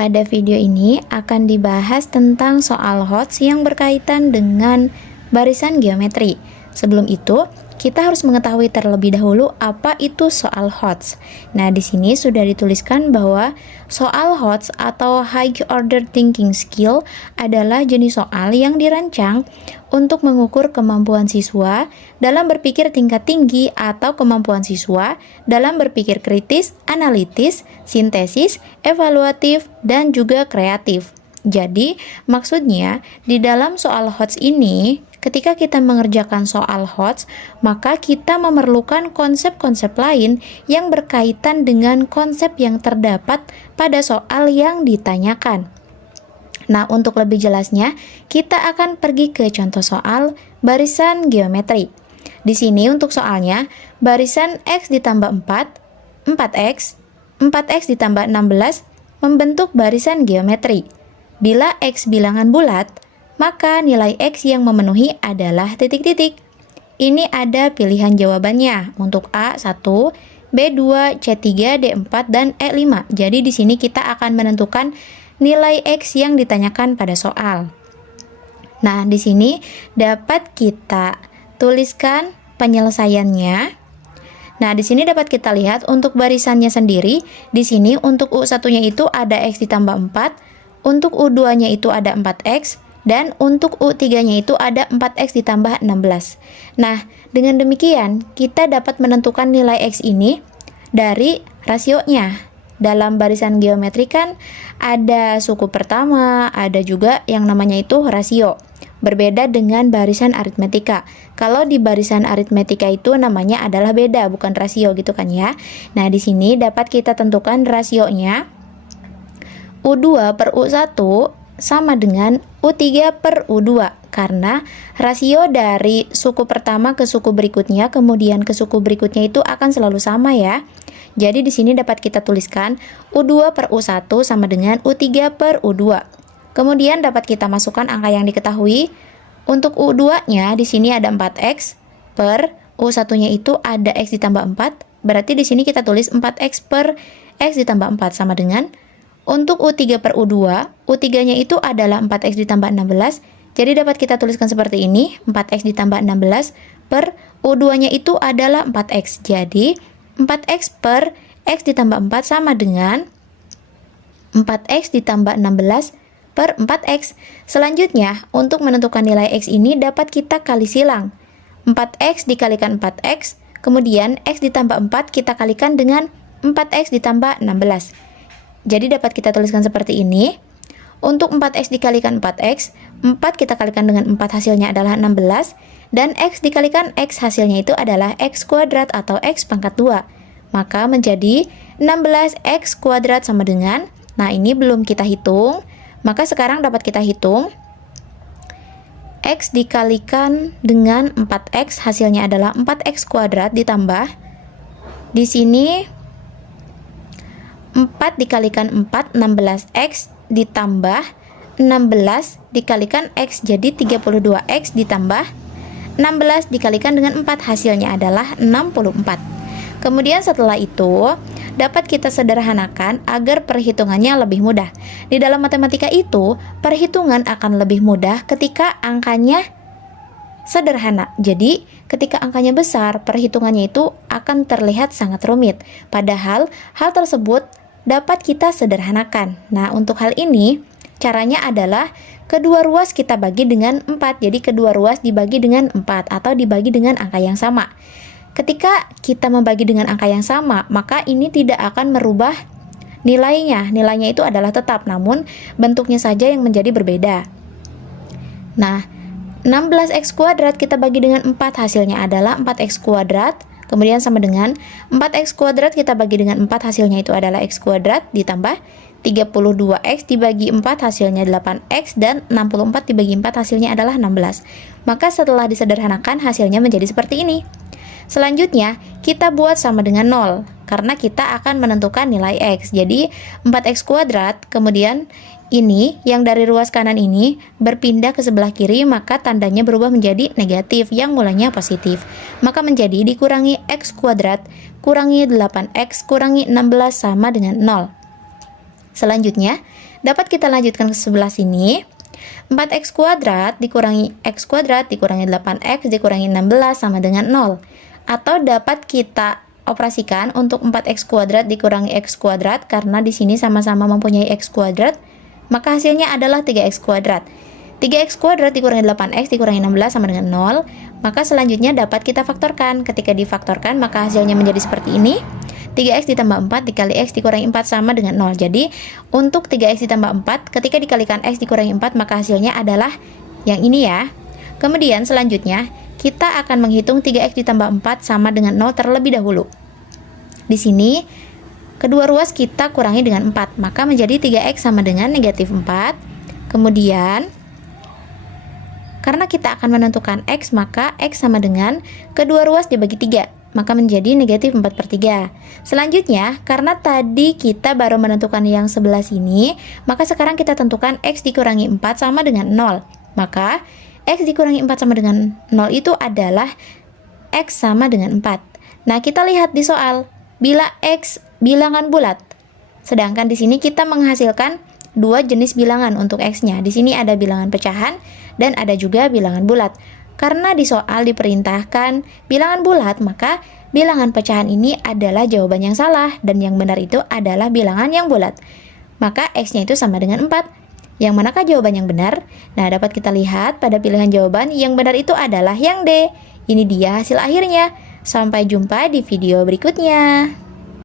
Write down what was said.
Pada video ini akan dibahas tentang soal HOTS yang berkaitan dengan barisan geometri. Sebelum itu, kita harus mengetahui terlebih dahulu apa itu soal HOTS. Nah, di sini sudah dituliskan bahwa soal HOTS atau High Order Thinking Skill adalah jenis soal yang dirancang untuk mengukur kemampuan siswa dalam berpikir tingkat tinggi atau kemampuan siswa dalam berpikir kritis, analitis, sintesis, evaluatif, dan juga kreatif. Jadi, maksudnya di dalam soal HOTS ini, ketika kita mengerjakan soal HOTS, maka kita memerlukan konsep-konsep lain yang berkaitan dengan konsep yang terdapat pada soal yang ditanyakan. Nah, untuk lebih jelasnya, kita akan pergi ke contoh soal barisan geometri. Di sini untuk soalnya, barisan X ditambah 4, 4X, 4X ditambah 16 membentuk barisan geometri. Bila X bilangan bulat, maka nilai X yang memenuhi adalah titik-titik. Ini ada pilihan jawabannya untuk A1, B2, C3, D4, dan E5. Jadi di sini kita akan menentukan nilai X yang ditanyakan pada soal. Nah, di sini dapat kita tuliskan penyelesaiannya. Nah, di sini dapat kita lihat untuk barisannya sendiri. Di sini untuk U1-nya itu ada X ditambah 4, untuk U2-nya itu ada 4X, dan untuk U3-nya itu ada 4X ditambah 16. Nah, dengan demikian, kita dapat menentukan nilai X ini dari rasionya. Dalam barisan geometri kan ada suku pertama, ada juga yang namanya itu rasio. Berbeda dengan barisan aritmetika. Kalau di barisan aritmetika itu namanya adalah beda, bukan rasio gitu kan ya. Nah, di sini dapat kita tentukan rasionya U2 per U1 sama dengan U3 per U2 karena rasio dari suku pertama ke suku berikutnya kemudian ke suku berikutnya itu akan selalu sama ya. Jadi di sini dapat kita tuliskan U2 per U1 sama dengan U3 per U2. Kemudian dapat kita masukkan angka yang diketahui. Untuk U2-nya di sini ada 4X per U1-nya itu ada X ditambah 4. Berarti di sini kita tulis 4X per X ditambah 4 sama dengan untuk U3 per U2, U3-nya itu adalah 4X ditambah 16. Jadi dapat kita tuliskan seperti ini, 4X ditambah 16 per U2-nya itu adalah 4X. Jadi 4X per X ditambah 4 sama dengan 4X ditambah 16 per 4X. Selanjutnya, untuk menentukan nilai X ini dapat kita kali silang. 4X dikalikan 4X, kemudian X ditambah 4 kita kalikan dengan 4X ditambah 16. Jadi dapat kita tuliskan seperti ini. Untuk 4X dikalikan 4X, 4 kita kalikan dengan 4 hasilnya adalah 16. Dan X dikalikan X hasilnya itu adalah X kuadrat atau X pangkat 2. Maka menjadi 16X kuadrat sama dengan, nah ini belum kita hitung. Maka sekarang dapat kita hitung. X dikalikan dengan 4X hasilnya adalah 4X kuadrat ditambah. Di sini 4 dikalikan 4, 16X ditambah 16 dikalikan X jadi 32X ditambah 16 dikalikan dengan 4 hasilnya adalah 64. Kemudian setelah itu dapat kita sederhanakan agar perhitungannya lebih mudah. Di dalam matematika itu perhitungan akan lebih mudah ketika angkanya sederhana. Jadi ketika angkanya besar perhitungannya itu akan terlihat sangat rumit. Padahal hal tersebut dapat kita sederhanakan. Nah, untuk hal ini caranya adalah kedua ruas kita bagi dengan 4. Jadi kedua ruas dibagi dengan 4 atau dibagi dengan angka yang sama. Ketika kita membagi dengan angka yang sama, maka ini tidak akan merubah nilainya. Nilainya itu adalah tetap, namun bentuknya saja yang menjadi berbeda. Nah, 16X kuadrat kita bagi dengan 4 hasilnya adalah 4X kuadrat. Kemudian sama dengan 4X kuadrat kita bagi dengan 4 hasilnya itu adalah X kuadrat ditambah 32X dibagi 4 hasilnya 8X dan 64 dibagi 4 hasilnya adalah 16. Maka setelah disederhanakan hasilnya menjadi seperti ini. Selanjutnya kita buat sama dengan 0 karena kita akan menentukan nilai X. Jadi 4X kuadrat kemudian ini yang dari ruas kanan ini berpindah ke sebelah kiri, maka tandanya berubah menjadi negatif yang mulanya positif. Maka menjadi dikurangi X kuadrat kurangi 8X kurangi 16 sama dengan 0. Selanjutnya, dapat kita lanjutkan ke sebelah sini. 4x kuadrat dikurangi x kuadrat dikurangi 8x dikurangi 16 sama dengan 0. Atau dapat kita operasikan untuk 4x kuadrat dikurangi x kuadrat, karena di sini sama-sama mempunyai x kuadrat, maka hasilnya adalah 3x kuadrat. 3x kuadrat dikurangi 8x dikurangi 16 sama dengan 0. Maka selanjutnya dapat kita faktorkan. Ketika difaktorkan, maka hasilnya menjadi seperti ini. 3x ditambah 4 dikali x dikurangi 4 sama dengan 0. Jadi, untuk 3x ditambah 4, ketika dikalikan x dikurangi 4, maka hasilnya adalah yang ini ya. Kemudian selanjutnya, kita akan menghitung 3x ditambah 4 sama dengan 0 terlebih dahulu. Di sini, kedua ruas kita kurangi dengan 4, maka menjadi 3x sama dengan negatif 4. Kemudian, karena kita akan menentukan x, maka x sama dengan kedua ruas dibagi 3. Maka menjadi negatif 4/3. Selanjutnya, karena tadi kita baru menentukan yang sebelah sini, maka sekarang kita tentukan x dikurangi 4 sama dengan 0. Maka, x dikurangi 4 sama dengan 0 itu adalah x sama dengan 4. Nah, kita lihat di soal, bila x bilangan bulat, sedangkan di sini kita menghasilkan dua jenis bilangan untuk x-nya. Di sini ada bilangan pecahan dan ada juga bilangan bulat. Karena di soal diperintahkan bilangan bulat, maka bilangan pecahan ini adalah jawaban yang salah, dan yang benar itu adalah bilangan yang bulat. Maka x-nya itu sama dengan 4. Yang manakah jawaban yang benar? Nah, dapat kita lihat pada pilihan jawaban yang benar itu adalah yang D. Ini dia hasil akhirnya. Sampai jumpa di video berikutnya.